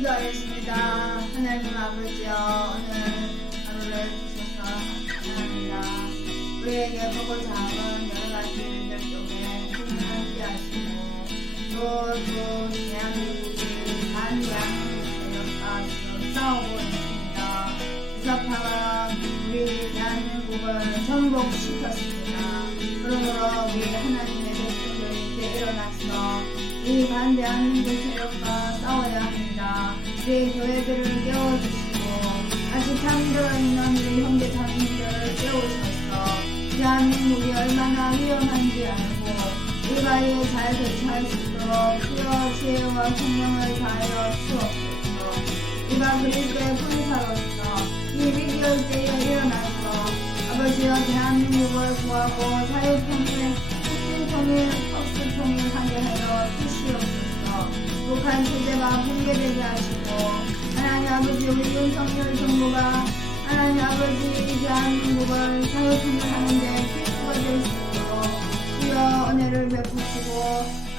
기도하겠습니다. 하나님 아버지여, 오늘 하루를 주셔서 감사합니다. 우리에게 보고 작은 여러가지 일들 속에 힘을 함께하시고 또 대한민국이 반대하는 세력과 지금 싸우고 있습니다. 주사파가 우리 대한민국을 전복시켰습니다. 그러므로 우리 하나님의 백성들이 이제 일어나서 이 반대하는 세력과 싸워야 합니다. 우리 교회들을 깨워주시고 아직 잠들어 있는 우리 형제 자매들을 깨우셔서 대한민국이 얼마나 위험한지 알고 일가에 잘 대처할 수 있도록 주여 지혜와 성령을 다하여 주옵소서. 우리가 그리스도의 군사로서 이 위기의 때에 일어나서 아버지여 대한민국을 구하고 자유통일, 국진통일, 혁수통일하게 하여 주시옵소서. 북한 체제가 붕괴되게 하시고 하나님 아버지 우리 윤석열 정부가 하나님 아버지 대한민국을 자유통일하는 데 필수가 될 수 있도록 주여 은혜를 베푸시고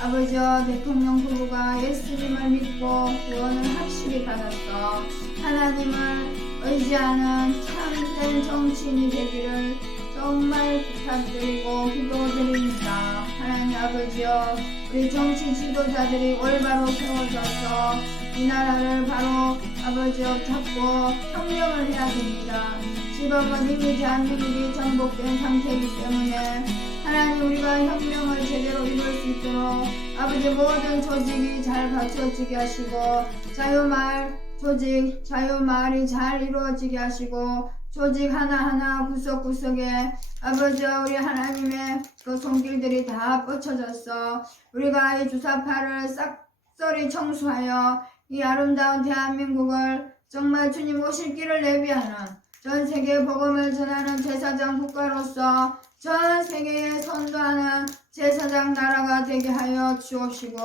아버지여 대통령 후보가 예수님을 믿고 구원을 확실히 받았어 하나님을 의지하는 참된 정치인이 되기를 정말 부탁드리고 기도드립니다. 하나님 아버지여 우리 정치 지도자들이 올바로 세워져서 이 나라를 바로 아버지여 잡고 혁명을 해야 됩니다. 지금은 이미 대한민국이 정복된 상태이기 때문에 하나님 우리가 혁명을 제대로 이룰 수 있도록 아버지 모든 조직이 잘 갖춰지게 하시고 자유마을이 잘 이루어지게 하시고 조직 하나하나 구석구석에 아버지 우리 하나님의 그 손길들이 다 뻗쳐졌어 우리가 이 주사파를 싹쓸이 청소하여 이 아름다운 대한민국을 정말 주님 오실 길을 내비하는 전 세계 복음을 전하는 제사장 국가로서 전 세계에 선도하는 제사장 나라가 되게 하여 주옵시고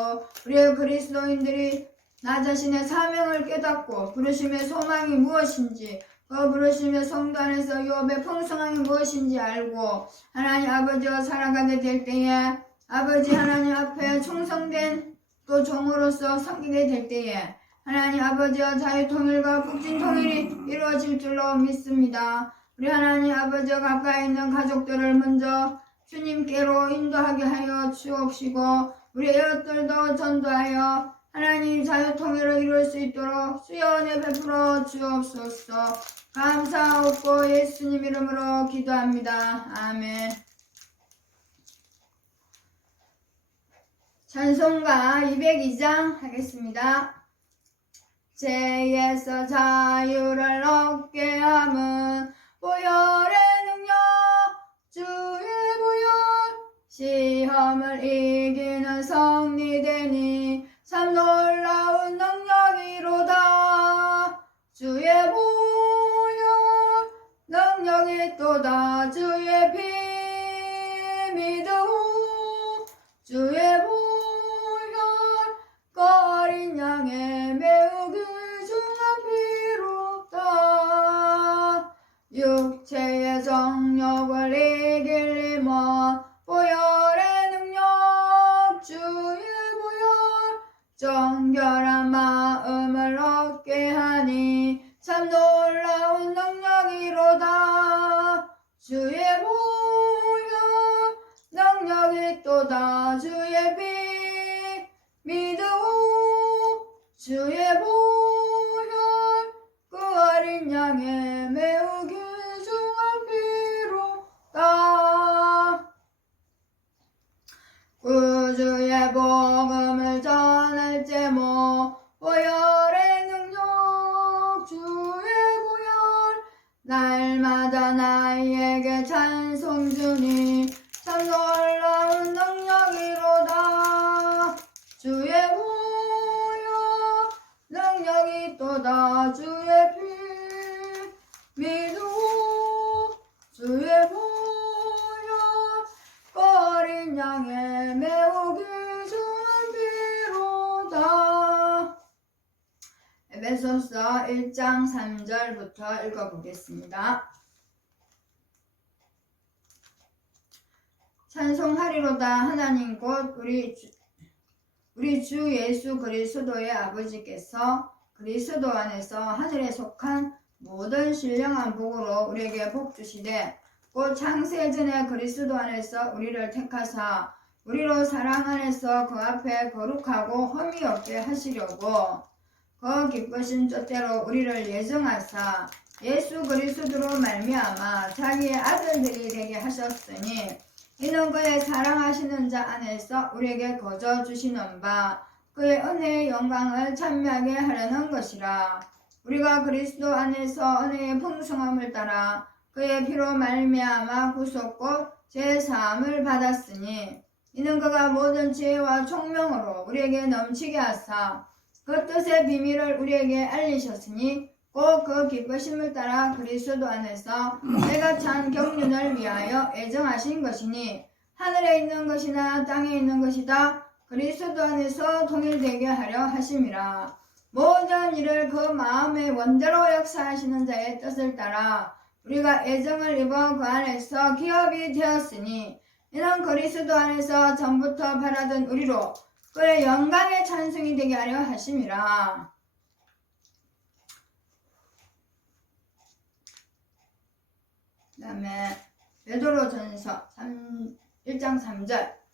우리의 그리스도인들이 나 자신의 사명을 깨닫고 부르심의 소망이 무엇인지 그 부르심의 성도 안에서 유업의 풍성함이 무엇인지 알고 하나님 아버지와 살아가게 될 때에 아버지 하나님 앞에 충성된 또 종으로서 섬기게 될 때에 하나님 아버지와 자유통일과 북진통일이 이루어질 줄로 믿습니다. 우리 하나님 아버지와 가까이 있는 가족들을 먼저 주님께로 인도하게 하여 주옵시고 우리 이웃들도 전도하여 하나님 자유통일을 이룰 수 있도록 수여 은혜 베풀어 주옵소서. 감사하옵고 예수님 이름으로 기도합니다. 아멘. 찬송가 202장 하겠습니다. 죄에서 자유를 얻게 함은 보혈의 능력 주의 보혈 시험을 이기는 성리되니 참 놀라운 능력이로다. 주의 보혈 능력이 또다. 주의 피 믿음 주의 보혈 그 어린 양의 매우 귀중한 피로다. 육체의 정욕을 이길 힘은 보혈의 능력 주의 정결한 마음을 얻게 하니 참 놀라운 능력이로다. 주의 보혈 능력이 또다. 주의 피 믿음 주의 보혈 그 어린 양의 매우 귀중한 피로다. 구주의 복음을 전할 제목 보혈의 능력 주의 보혈 날마다 나에게 찬송 주니 참 놀라운 능력이로다. 주의 보혈 능력이 또다. 주의 피 믿음 주의 보혈 그 어린 양의 매우 귀중한 피로다. 에베소서 1장 3절부터 읽어보겠습니다. 찬송하리로다. 하나님 곧 우리 주 예수 그리스도의 아버지께서 그리스도 안에서 하늘에 속한 모든 신령한 복으로 우리에게 복 주시되 곧 창세 전에 그리스도 안에서 우리를 택하사 우리로 사랑 안에서 그 앞에 거룩하고 흠이 없게 하시려고 그 기쁘신 뜻대로 우리를 예정하사 예수 그리스도로 말미암아 자기의 아들들이 되게 하셨으니 이는 그의 사랑하시는 자 안에서 우리에게 거저 주시는 바 그의 은혜의 영광을 찬미하게 하려는 것이라. 우리가 그리스도 안에서 은혜의 풍성함을 따라 그의 피로 말미암아 구속 곧 제사함을 받았으니 이는 그가 모든 지혜와 총명으로 우리에게 넘치게 하사 그 뜻의 비밀을 우리에게 알리셨으니 꼭 그 기쁘심을 따라 그리스도 안에서 내가 찬 경륜을 위하여 애정하신 것이니 하늘에 있는 것이나 땅에 있는 것이다 그리스도 안에서 통일되게 하려 하심이라. 모든 일을 그 마음의 원대로 역사하시는 자의 뜻을 따라 우리가 애정을 입어 그 안에서 기업이 되었으니 이는 그리스도 안에서 전부터 바라던 우리로 그의 영광의 찬송이 되게 하려 하심이라. 그 다음에 베드로전서 1장 3절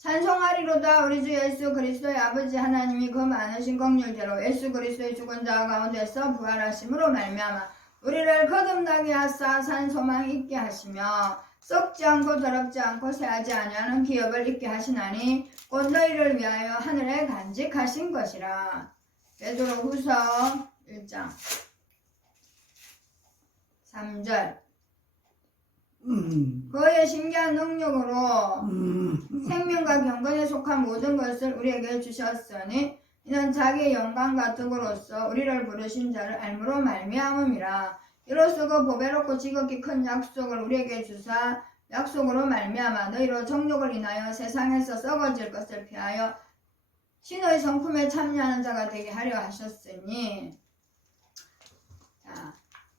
찬송하리로다 우리 주 예수 그리스도의 아버지 하나님이 그 많으신 긍휼대로 예수 그리스도의 죽은 자 가운데서 부활하심으로 말미암아 우리를 거듭나게 하사 산 소망 있게 하시며 썩지 않고 더럽지 않고 새하지 아니하는 기업을 있게 하시나니 곧 너희를 위하여 하늘에 간직하신 것이라. 베드로후서 1장 3절 그의 신기한 능력으로 생명과 경건에 속한 모든 것을 우리에게 주셨으니 이는 자기의 영광과 덕으로서 우리를 부르신 자를 알므로 말미암음이라. 이로써 그 보배롭고 지극히 큰 약속을 우리에게 주사 약속으로 말미암아 너희로 정욕을 인하여 세상에서 썩어질 것을 피하여 신의 성품에 참여하는 자가 되게 하려 하셨으니 자,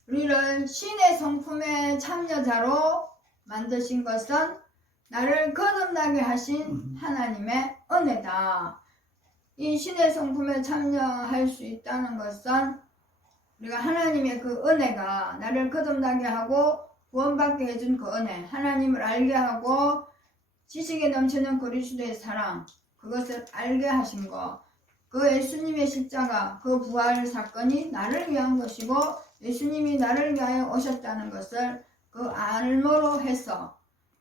우리를 신의 성품의 참여자로 만드신 것은 나를 거듭나게 하신 하나님의 은혜다. 이 신의 성품에 참여할 수 있다는 것은 우리가 하나님의 그 은혜가 나를 거듭나게 하고 구원받게 해준 그 은혜, 하나님을 알게 하고 지식에 넘치는 그리스도의 사랑, 그것을 알게 하신 것, 그 예수님의 십자가, 그 부활 사건이 나를 위한 것이고 예수님이 나를 위하여 오셨다는 것을 그 알므로 해서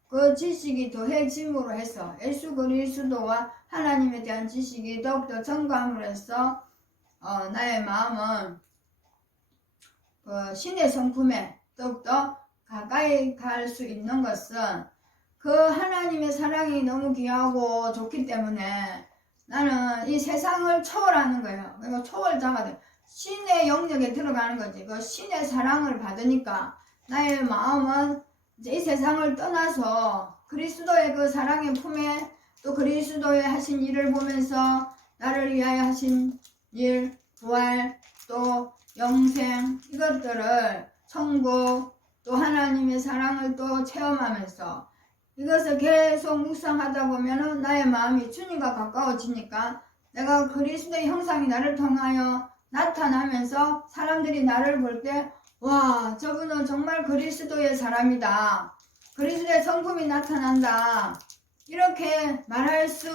그 지식이 더해짐으로 해서 예수 그리스도와 하나님에 대한 지식이 더욱더 증가함으로 해서 나의 마음은 그 신의 성품에 더욱더 가까이 갈 수 있는 것은 그 하나님의 사랑이 너무 귀하고 좋기 때문에 나는 이 세상을 초월하는 거예요. 그러니까 초월자가 돼. 신의 영역에 들어가는 거지. 그 신의 사랑을 받으니까 나의 마음은 이제 이 세상을 떠나서 그리스도의 그 사랑의 품에 또 그리스도의 하신 일을 보면서 나를 위하여 하신 일, 부활, 또 영생 이것들을 천국 또 하나님의 사랑을 또 체험하면서 이것을 계속 묵상하다 보면은 나의 마음이 주님과 가까워지니까 내가 그리스도의 형상이 나를 통하여 나타나면서 사람들이 나를 볼 때 와, 저분은 정말 그리스도의 사람이다. 그리스도의 성품이 나타난다. 이렇게 말할 수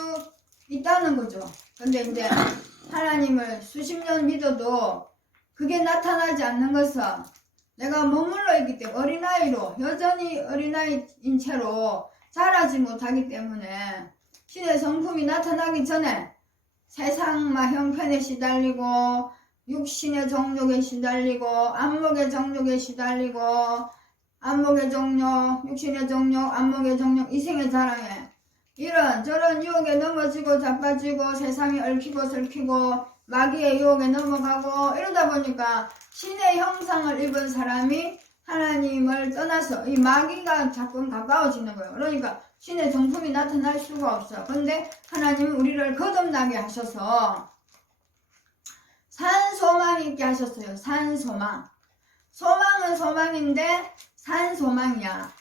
있다는 거죠. 근데 이제 하나님을 수십 년 믿어도 그게 나타나지 않는 것은 내가 머물러 있기 때문에 어린아이로 여전히 어린아이인 채로 자라지 못하기 때문에 신의 성품이 나타나기 전에 세상만 형편에 시달리고 육신의 정욕에 시달리고 안목의 정욕에 시달리고 안목의 정욕, 육신의 정욕, 안목의 정욕, 이생의 자랑에 이런 저런 유혹에 넘어지고 자빠지고 세상에 얽히고 설키고 마귀의 유혹에 넘어가고 이러다 보니까 신의 형상을 입은 사람이 하나님을 떠나서 이 마귀가 자꾸 가까워지는 거예요. 그러니까 신의 정품이 나타날 수가 없어요. 근데 하나님은 우리를 거듭나게 하셔서 산 소망 있게 하셨어요. 산 소망. 소망은 소망인데 산 소망이야.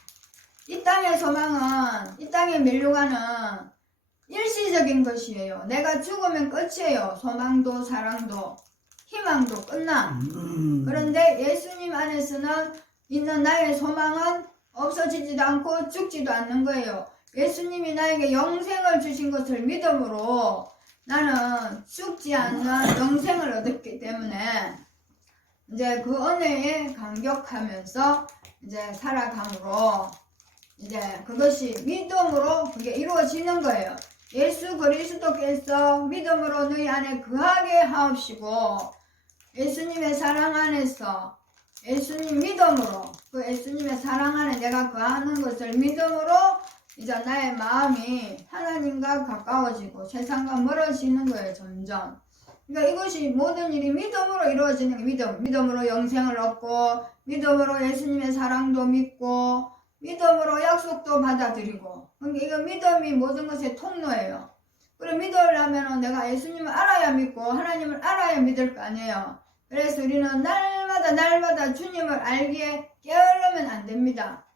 이 땅의 소망은 이 땅의 멸류관은 일시적인 것이에요. 내가 죽으면 끝이에요. 소망도 사랑도 희망도 끝나. 그런데 예수님 안에서는 있는 나의 소망은 없어지지도 않고 죽지도 않는 거예요. 예수님이 나에게 영생을 주신 것을 믿음으로 나는 죽지 않는 영생을 얻었기 때문에 이제 그 은혜에 감격하면서 이제 살아감으로 이제 그것이 믿음으로 그게 이루어지는 거예요. 예수 그리스도께서 믿음으로 너희 안에 거하게 하옵시고 예수님의 사랑 안에서 예수님 믿음으로 그 예수님의 사랑 안에 내가 거하는 것을 믿음으로 이제 나의 마음이 하나님과 가까워지고 세상과 멀어지는 거예요. 점점. 그러니까 이것이 모든 일이 믿음으로 이루어지는 게 믿음으로 영생을 얻고 믿음으로 예수님의 사랑도 믿고 믿음으로 약속도 받아들이고 그러니까 이거 믿음이 모든 것의 통로예요. 그래 믿으려면 내가 예수님을 알아야 믿고 하나님을 알아야 믿을 거 아니에요. 그래서 우리는 날마다 주님을 알기에 게으르면 안 됩니다.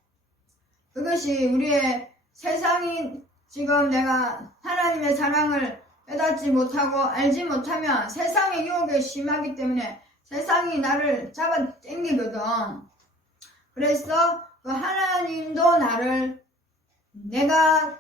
그것이 우리의 세상이 지금 내가 하나님의 사랑을 깨닫지 못하고 알지 못하면 세상의 유혹에 심하기 때문에 세상이 나를 잡아 당기거든. 그래서 그 하나님도 나를 내가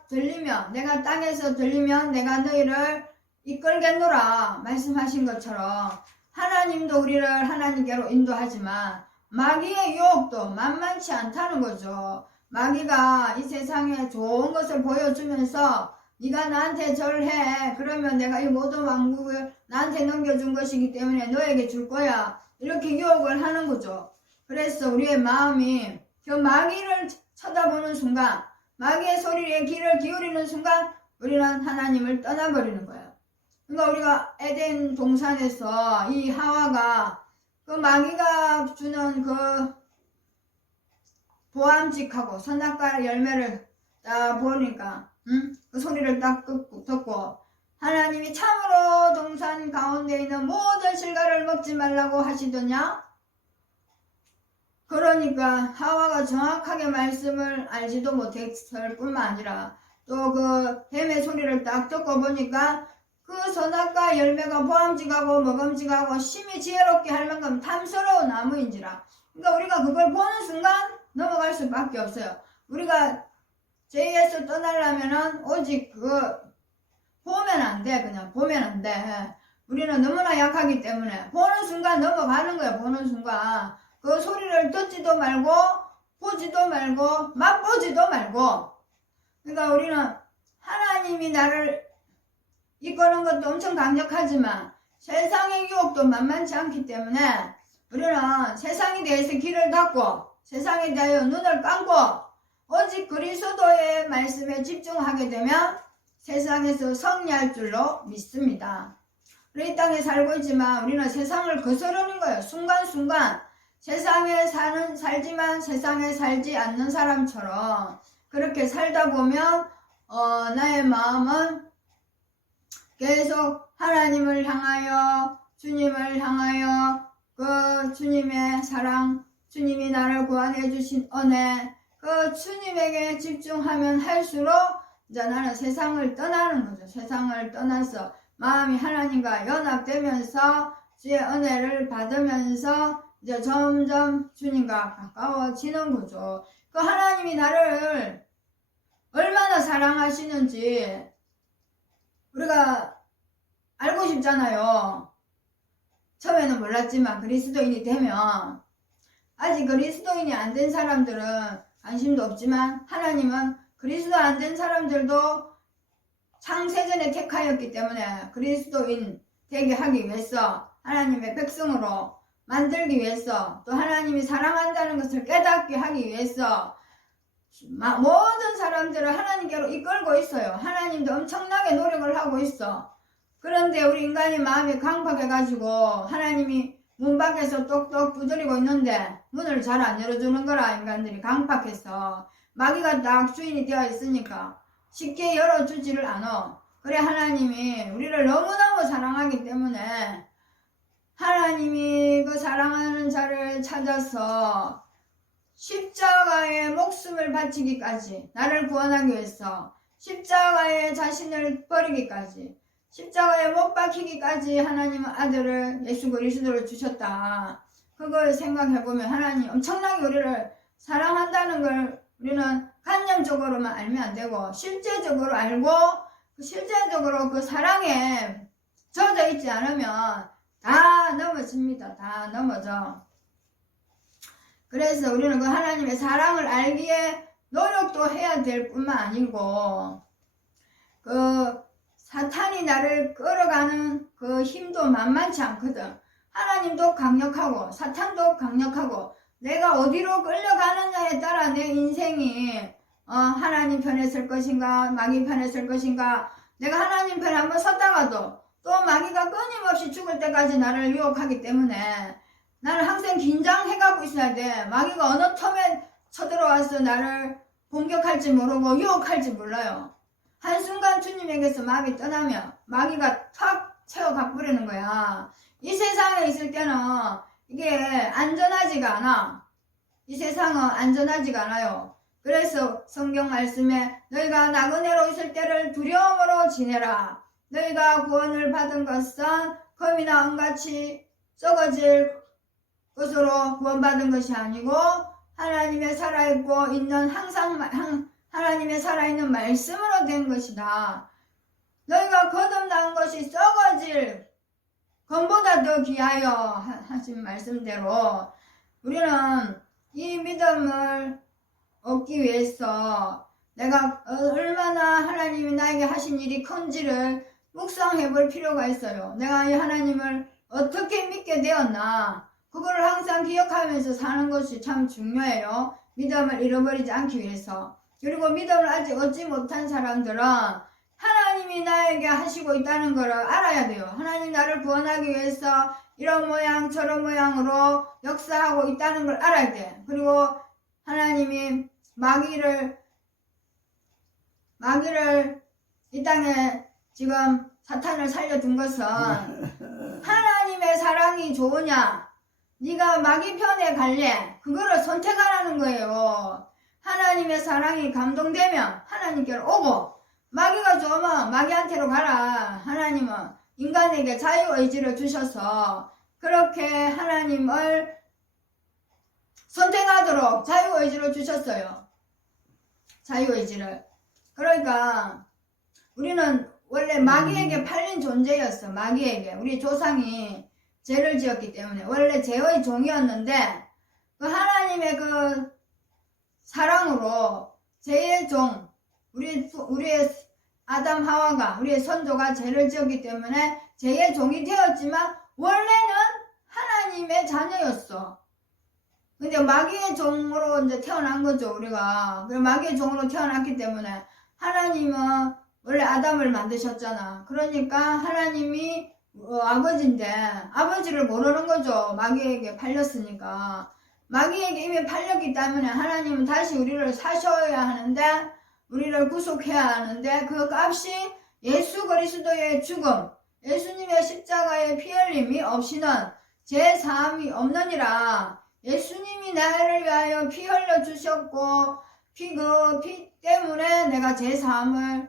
땅에서 들리면 내가 너희를 이끌겠노라 말씀하신 것처럼 하나님도 우리를 하나님께로 인도하지만 마귀의 유혹도 만만치 않다는 거죠. 마귀가 이 세상에 좋은 것을 보여주면서 네가 나한테 절해 그러면 내가 이 모든 왕국을 나한테 넘겨준 것이기 때문에 너에게 줄 거야 이렇게 유혹을 하는 거죠. 그래서 우리의 마음이 그 마귀를 쳐다보는 순간 마귀의 소리에 귀를 기울이는 순간 우리는 하나님을 떠나버리는 거예요. 그러니까 우리가 에덴 동산에서 이 하와가 그 마귀가 주는 그 보암직하고 선악과 열매를 딱 보니까 그 소리를 딱 듣고 하나님이 참으로 동산 가운데 있는 모든 실과를 먹지 말라고 하시더냐? 그러니까 하와가 정확하게 말씀을 알지도 못했을 뿐만 아니라 또 그 뱀의 소리를 딱 듣고 보니까 그 선악과 열매가 보암직하고 먹음직하고 심히 지혜롭게 할 만큼 탐스러운 나무인지라. 그러니까 우리가 그걸 보는 순간 넘어갈 수밖에 없어요. 우리가 죄에서 떠나려면은 오직 보면 안 돼. 그냥 보면 안 돼. 우리는 너무나 약하기 때문에 보는 순간 넘어가는 거야. 보는 순간 그 소리를 듣지도 말고 보지도 말고 맛보지도 말고. 그러니까 우리는 하나님이 나를 이끄는 것도 엄청 강력하지만 세상의 유혹도 만만치 않기 때문에 우리는 세상에 대해서 귀를 닫고 세상에 대하여 눈을 감고 오직 그리스도의 말씀에 집중하게 되면 세상에서 승리할 줄로 믿습니다. 우리 이 땅에 살고 있지만 우리는 세상을 거스르는 거예요. 순간순간 세상에 살지만 세상에 살지 않는 사람처럼 그렇게 살다 보면 나의 마음은 계속 하나님을 향하여 주님을 향하여 그 주님의 사랑 주님이 나를 구원해 주신 은혜 그 주님에게 집중하면 할수록 이제 나는 세상을 떠나는 거죠. 세상을 떠나서 마음이 하나님과 연합되면서 주의 은혜를 받으면서 이제 점점 주님과 가까워지는 거죠. 그 하나님이 나를 얼마나 사랑하시는지 우리가 알고 싶잖아요. 처음에는 몰랐지만 그리스도인이 되면 아직 그리스도인이 안 된 사람들은 관심도 없지만 하나님은 그리스도 안 된 사람들도 창세전에 택하였기 때문에 그리스도인 되게 하기 위해서 하나님의 백성으로 만들기 위해서 또 하나님이 사랑한다는 것을 깨닫게 하기 위해서 모든 사람들을 하나님께로 이끌고 있어요. 하나님도 엄청나게 노력을 하고 있어. 그런데 우리 인간이 마음이 강팍해가지고 하나님이 문 밖에서 똑똑 두드리고 있는데 문을 잘 안 열어주는 거라. 인간들이 강팍해서 마귀가 딱 주인이 되어 있으니까 쉽게 열어주지를 않아. 그래 하나님이 우리를 너무너무 사랑하기 때문에 하나님이 그 사랑하는 자를 찾아서 십자가에 목숨을 바치기까지 나를 구원하기 위해서 십자가에 자신을 버리기까지 십자가에 못 박히기까지 하나님은 아들을 예수 그리스도를 주셨다. 그걸 생각해보면 하나님 엄청나게 우리를 사랑한다는 걸 우리는 관념적으로만 알면 안 되고 실제적으로 알고 실제적으로 그 사랑에 젖어 있지 않으면 다 넘어집니다. 다 넘어져. 그래서 우리는 그 하나님의 사랑을 알기에 노력도 해야 될 뿐만 아니고 그 사탄이 나를 끌어가는 그 힘도 만만치 않거든. 하나님도 강력하고 사탄도 강력하고 내가 어디로 끌려가느냐에 따라 내 인생이 하나님 편에 설 것인가 마귀 편에 설 것인가. 내가 하나님 편에 한번 섰다가도 또 마귀가 끊임없이 죽을 때까지 나를 유혹하기 때문에 나는 항상 긴장해가고 있어야 돼. 마귀가 어느 텀에 쳐들어와서 나를 공격할지 모르고 유혹할지 몰라요. 한순간 주님에게서 마음이 떠나면 마귀가 탁 채워가 버리는 거야. 이 세상에 있을 때는 이게 안전하지가 않아. 이 세상은 안전하지가 않아요. 그래서 성경 말씀에 너희가 나그네로 있을 때를 두려움으로 지내라. 너희가 구원을 받은 것은 검이나 은같이 썩어질 것으로 구원받은 것이 아니고 하나님의 살아있고 있는 하나님의 살아있는 말씀으로 된 것이다. 너희가 거듭난 것이 썩어질 검보다 더 귀하여 하신 말씀대로 우리는 이 믿음을 얻기 위해서 내가 얼마나 하나님이 나에게 하신 일이 큰지를 묵상해 볼 필요가 있어요. 내가 이 하나님을 어떻게 믿게 되었나 그거를 항상 기억하면서 사는 것이 참 중요해요. 믿음을 잃어버리지 않기 위해서. 그리고 믿음을 아직 얻지 못한 사람들은 하나님이 나에게 하시고 있다는 것을 알아야 돼요. 하나님 나를 구원하기 위해서 이런 모양 저런 모양으로 역사하고 있다는 걸 알아야 돼. 그리고 하나님이 마귀를 이 땅에 지금 사탄을 살려둔 것은 하나님의 사랑이 좋으냐 네가 마귀 편에 갈래 그거를 선택하라는 거예요. 하나님의 사랑이 감동되면 하나님께로 오고 마귀가 좋으면 마귀한테로 가라. 하나님은 인간에게 자유의지를 주셔서 그렇게 하나님을 선택하도록 자유의지를 주셨어요. 자유의지를. 그러니까 우리는 원래 마귀에게 팔린 존재였어. 마귀에게. 우리 조상이 죄를 지었기 때문에 원래 죄의 종이었는데 그 하나님의 그 사랑으로 죄의 종 우리의 아담 하와가 우리의 선조가 죄를 지었기 때문에 죄의 종이 되었지만 원래는 하나님의 자녀였어. 근데 마귀의 종으로 이제 태어난 거죠, 우리가. 그래 마귀의 종으로 태어났기 때문에 하나님은 원래 아담을 만드셨잖아. 그러니까 하나님이 아버지인데 아버지를 모르는 거죠. 마귀에게 팔렸으니까. 마귀에게 이미 팔렸기 때문에 하나님은 다시 우리를 사셔야 하는데 우리를 구속해야 하는데 그 값이 예수 그리스도의 죽음, 예수님의 십자가의 피 흘림이 없이는 제 사함이 없느니라. 예수님이 나를 위하여 피 흘려 주셨고 피 때문에 내가 제 사함을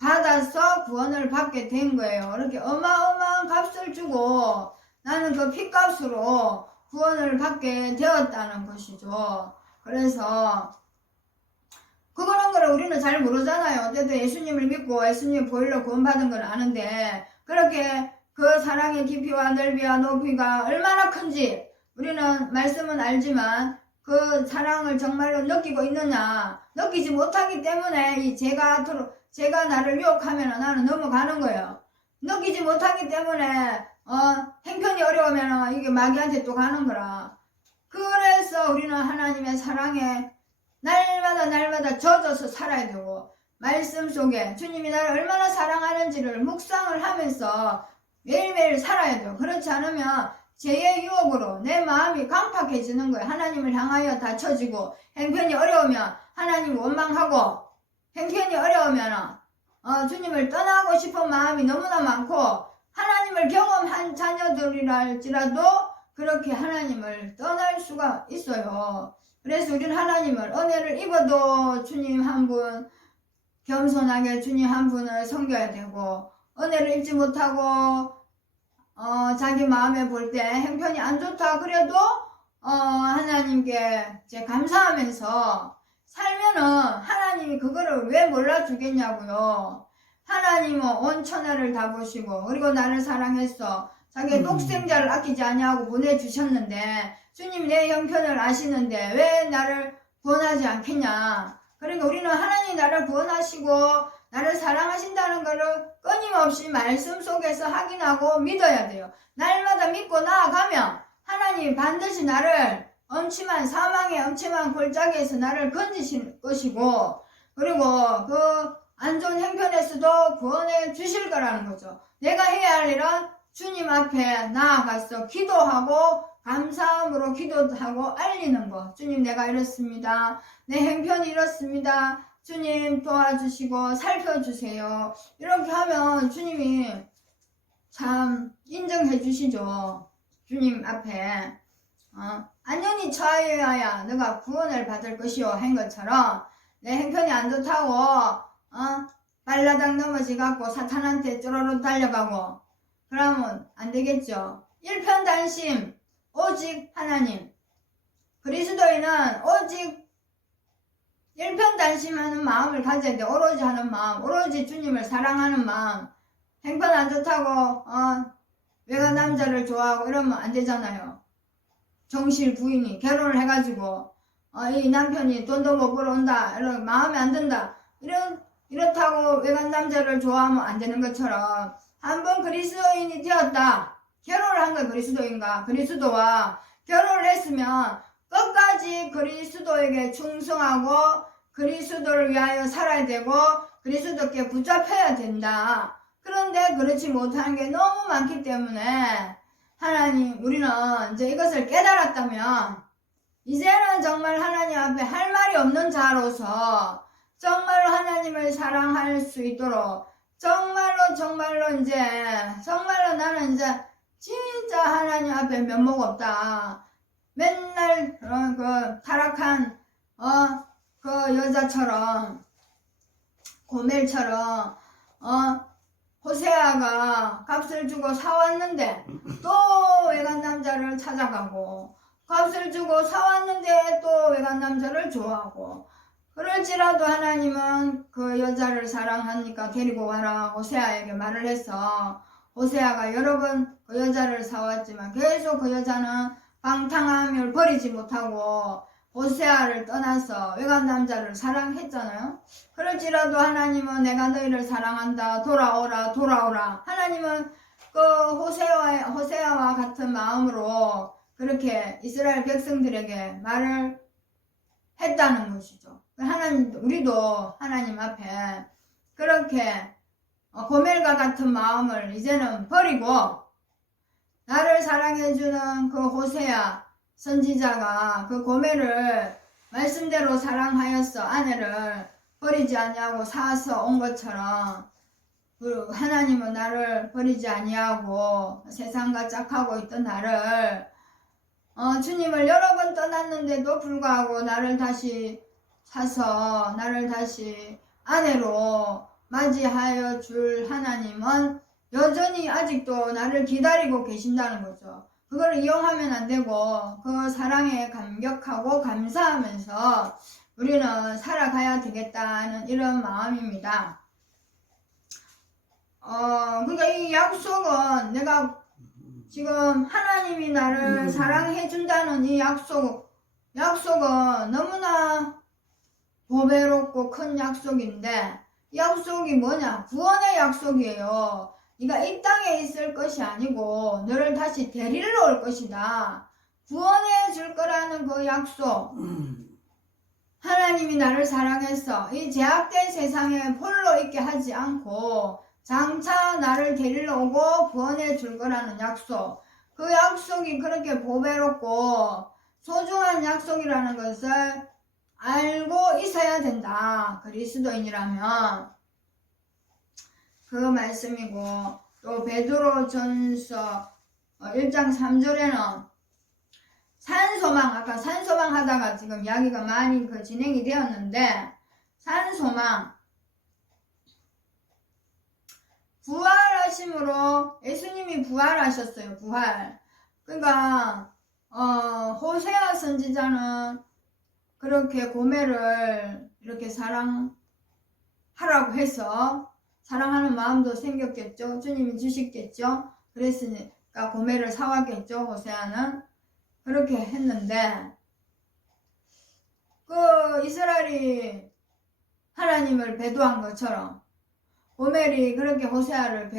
받아서 구원을 받게 된 거예요. 이렇게 어마어마한 값을 주고 나는 그 피값으로 구원을 받게 되었다는 것이죠. 그래서 그런 거를 우리는 잘 모르잖아요. 어쨌든 예수님을 믿고 예수님 보혈로 구원받은 건 아는데 그렇게 그 사랑의 깊이와 넓이와 높이가 얼마나 큰지 우리는 말씀은 알지만 그 사랑을 정말로 느끼고 있느냐 느끼지 못하기 때문에 이 제가 나를 유혹하면 나는 넘어가는 거예요. 느끼지 못하기 때문에 행편이 어려우면 이게 마귀한테 또 가는 거라. 그래서 우리는 하나님의 사랑에 날마다 젖어서 살아야 되고 말씀 속에 주님이 나를 얼마나 사랑하는지를 묵상을 하면서 매일매일 살아야 돼요. 그렇지 않으면 죄의 유혹으로 내 마음이 강팍해지는 거예요. 하나님을 향하여 닫혀지고 행편이 어려우면 하나님 원망하고 행편이 어려우면 주님을 떠나고 싶은 마음이 너무나 많고 하나님을 경험한 자녀들이랄지라도 그렇게 하나님을 떠날 수가 있어요. 그래서 우리는 하나님을 은혜를 입어도 주님 한 분 겸손하게 주님 한 분을 섬겨야 되고 은혜를 입지 못하고 자기 마음에 볼 때 형편이 안 좋다 그래도 하나님께 이제 감사하면서 살면은 하나님이 그거를 왜 몰라주겠냐고요. 하나님은 온 천하를 다 보시고 그리고 나를 사랑했어. 자기의 독생자를 아끼지 아니하고 보내주셨는데 주님 내 형편을 아시는데 왜 나를 구원하지 않겠냐. 그러니까 우리는 하나님이 나를 구원하시고 나를 사랑하신다는 것을 끊임없이 말씀 속에서 확인하고 믿어야 돼요. 날마다 믿고 나아가면 하나님이 반드시 나를 엄침한 사망의 엄침한 골짜기에서 나를 건지실 것이고 그리고 그 안 좋은 형편에서도 구원해 주실 거라는 거죠. 내가 해야 할 일은 주님 앞에 나아가서 기도하고 감사함으로 기도하고 알리는 거. 주님 내가 이렇습니다. 내 형편이 이렇습니다. 주님 도와주시고 살펴주세요. 이렇게 하면 주님이 참 인정해 주시죠. 주님 앞에 안녕히 처하여야 너가 구원을 받을 것이요 한 것처럼 내 형편이 안 좋다고 발라당 넘어지갖고 사탄한테 쪼로로 달려가고 그러면 안 되겠죠. 일편단심 오직 하나님. 그리스도인은 오직 일편단심하는 마음을 가져야 돼. 오로지 하는 마음, 오로지 주님을 사랑하는 마음. 형편 안 좋다고 외간 남자를 좋아하고 이러면 안 되잖아요. 정실 부인이 결혼을 해가지고 이 남편이 돈도 못 벌어온다, 이런 마음에 안 든다, 이렇다고 외간 남자를 좋아하면 안 되는 것처럼 한번 그리스도인이 되었다. 결혼을 한 건 그리스도인가? 그리스도와 결혼을 했으면 끝까지 그리스도에게 충성하고 그리스도를 위하여 살아야 되고 그리스도께 붙잡혀야 된다. 그런데 그렇지 못하는 게 너무 많기 때문에 하나님, 우리는 이제 이것을 깨달았다면 이제는 정말 하나님 앞에 할 말이 없는 자로서 정말로 하나님을 사랑할 수 있도록 정말로 이제 정말로 나는 이제 진짜 하나님 앞에 면목 없다. 맨날 그 타락한 그 여자처럼 고멜처럼 호세아가 값을 주고 사왔는데 또 외간 남자를 찾아가고 값을 주고 사왔는데 또 외간 남자를 좋아하고 그럴지라도 하나님은 그 여자를 사랑하니까 데리고 와라 호세아에게 말을 해서 호세아가 여러 번 그 여자를 사왔지만 계속 그 여자는 방탕함을 버리지 못하고 호세아를 떠나서 외간 남자를 사랑했잖아요. 그럴지라도 하나님은 내가 너희를 사랑한다. 돌아오라. 하나님은 그 호세아와 같은 마음으로 그렇게 이스라엘 백성들에게 말을 했다는 것이죠. 하나님, 우리도 하나님 앞에 그렇게 고멜과 같은 마음을 이제는 버리고 나를 사랑해주는 그 호세아 선지자가 그 고멜을 말씀대로 사랑하였어 아내를 버리지 아니하고 사서 온 것처럼 하나님은 나를 버리지 아니하고 세상과 짝하고 있던 나를 주님을 여러 번 떠났는데도 불구하고 나를 다시 사서 나를 다시 아내로 맞이하여 줄 하나님은 여전히 아직도 나를 기다리고 계신다는 거죠. 그걸 이용하면 안 되고 그 사랑에 감격하고 감사하면서 우리는 살아가야 되겠다는 이런 마음입니다. 그러니까 이 약속은 내가 지금 하나님이 나를 사랑해 준다는 이 약속은 너무나 보배롭고 큰 약속인데 이 약속이 뭐냐? 구원의 약속이에요. 네가 이 땅에 있을 것이 아니고 너를 다시 데리러 올 것이다. 구원해 줄 거라는 그 약속. 하나님이 나를 사랑해서 이 제약된 세상에 홀로 있게 하지 않고 장차 나를 데리러 오고 구원해 줄 거라는 약속. 그 약속이 그렇게 보배롭고 소중한 약속이라는 것을 알고 있어야 된다. 그리스도인이라면. 그 말씀이고 또 베드로전서 1장 3절에는 산소망, 아까 산소망 하다가 지금 이야기가 많이 진행이 되었는데 산소망 부활 부활하심으로 예수님이 부활하셨어요. 부활. 그러니까 호세아 선지자는 그렇게 고멜을 이렇게 사랑하라고 해서 사랑하는 마음도 생겼겠죠. 주님이 주시겠죠. 그랬으니까 고멜을 사왔겠죠. 호세아는. 그렇게 했는데 그 이스라엘이 하나님을 배도한 것처럼 고멜이 그렇게 호세아를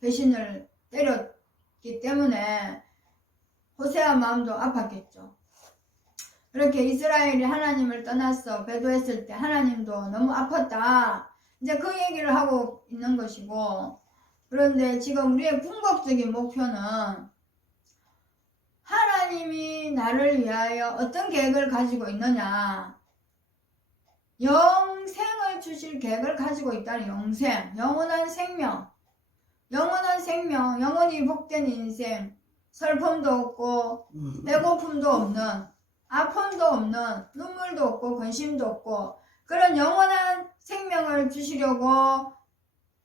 배신을 때렸기 때문에 호세아 마음도 아팠겠죠. 그렇게 이스라엘이 하나님을 떠나서 배도했을 때 하나님도 너무 아팠다. 이제 그 얘기를 하고 있는 것이고, 그런데 지금 우리의 궁극적인 목표는 하나님이 나를 위하여 어떤 계획을 가지고 있느냐, 영생을 주실 계획을 가지고 있다는 영생, 영원한 생명, 영원히 복된 인생, 슬픔도 없고 배고픔도 없는, 아픔도 없는, 눈물도 없고 근심도 없고 그런 영원한 생명을 주시려고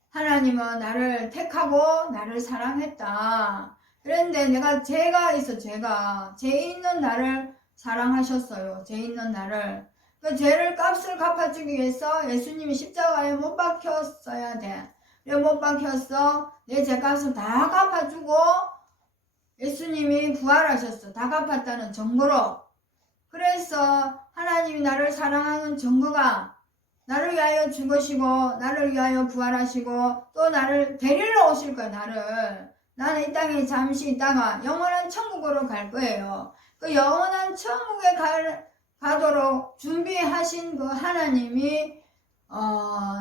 하나님은 나를 택하고 나를 사랑했다. 그런데 내가 죄가 있어. 죄 있는 나를 사랑하셨어요. 죄 있는 나를. 그 죄를 값을 갚아주기 위해서 예수님이 십자가에 못 박혔어야 돼. 못 박혔어. 내 죄값을 다 갚아주고 예수님이 부활하셨어. 다 갚았다는 증거로. 그래서 하나님이 나를 사랑하는 증거가 나를 위하여 죽으시고 나를 위하여 부활하시고 또 나를 데리러 오실 거야. 나는 이 땅에 잠시 있다가 영원한 천국으로 갈 거예요. 그 영원한 천국에 가도록 준비하신 그 하나님이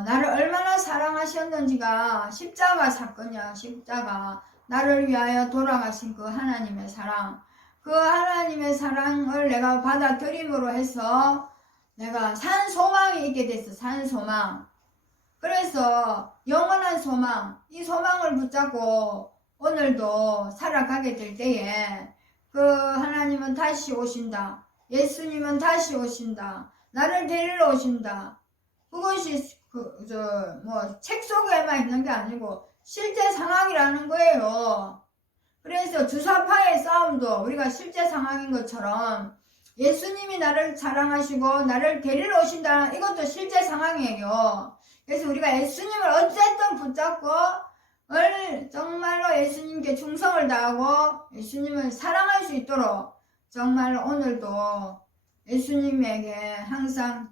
나를 얼마나 사랑하셨는지가 십자가 사건이야. 십자가. 나를 위하여 돌아가신 그 하나님의 사랑. 그 하나님의 사랑을 내가 받아들임으로 해서 내가 산 소망이 있게 됐어. 산 소망. 그래서 영원한 소망, 이 소망을 붙잡고 오늘도 살아가게 될 때에 그 하나님은 다시 오신다. 예수님은 다시 오신다. 나를 데리러 오신다. 그것이 책 속에만 있는 게 아니고 실제 상황이라는 거예요. 그래서 주사파의 싸움도 우리가 실제 상황인 것처럼 예수님이 나를 사랑하시고 나를 데리러 오신다. 이것도 실제 상황이에요. 그래서 우리가 예수님을 어쨌든 붙잡고 정말로 예수님께 충성을 다하고 예수님을 사랑할 수 있도록 정말로 오늘도 예수님에게 항상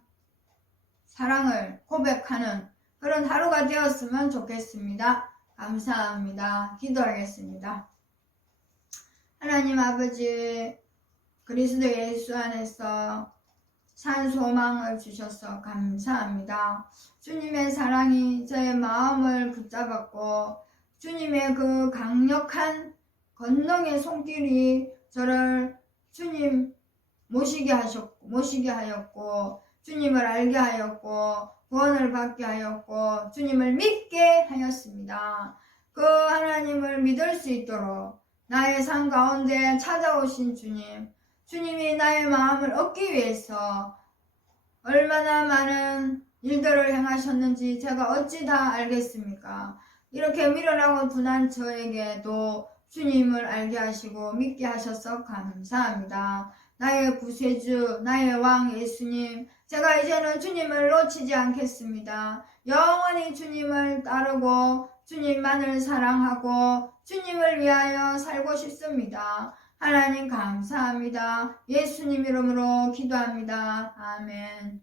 사랑을 고백하는 그런 하루가 되었으면 좋겠습니다. 감사합니다. 기도하겠습니다. 하나님 아버지, 그리스도 예수 안에서 산 소망을 주셔서 감사합니다. 주님의 사랑이 저의 마음을 붙잡았고 주님의 그 강력한 권능의 손길이 저를 주님 모시게 하였고 주님을 알게 하였고 구원을 받게 하였고 주님을 믿게 하였습니다. 그 하나님을 믿을 수 있도록 나의 삶 가운데 찾아오신 주님이 나의 마음을 얻기 위해서 얼마나 많은 일들을 행하셨는지 제가 어찌 다 알겠습니까? 이렇게 미련하고 둔한 저에게도 주님을 알게 하시고 믿게 하셔서 감사합니다. 나의 구세주, 나의 왕 예수님, 제가 이제는 주님을 놓치지 않겠습니다. 영원히 주님을 따르고 주님만을 사랑하고 주님을 위하여 살고 싶습니다. 하나님 감사합니다. 예수님 이름으로 기도합니다. 아멘.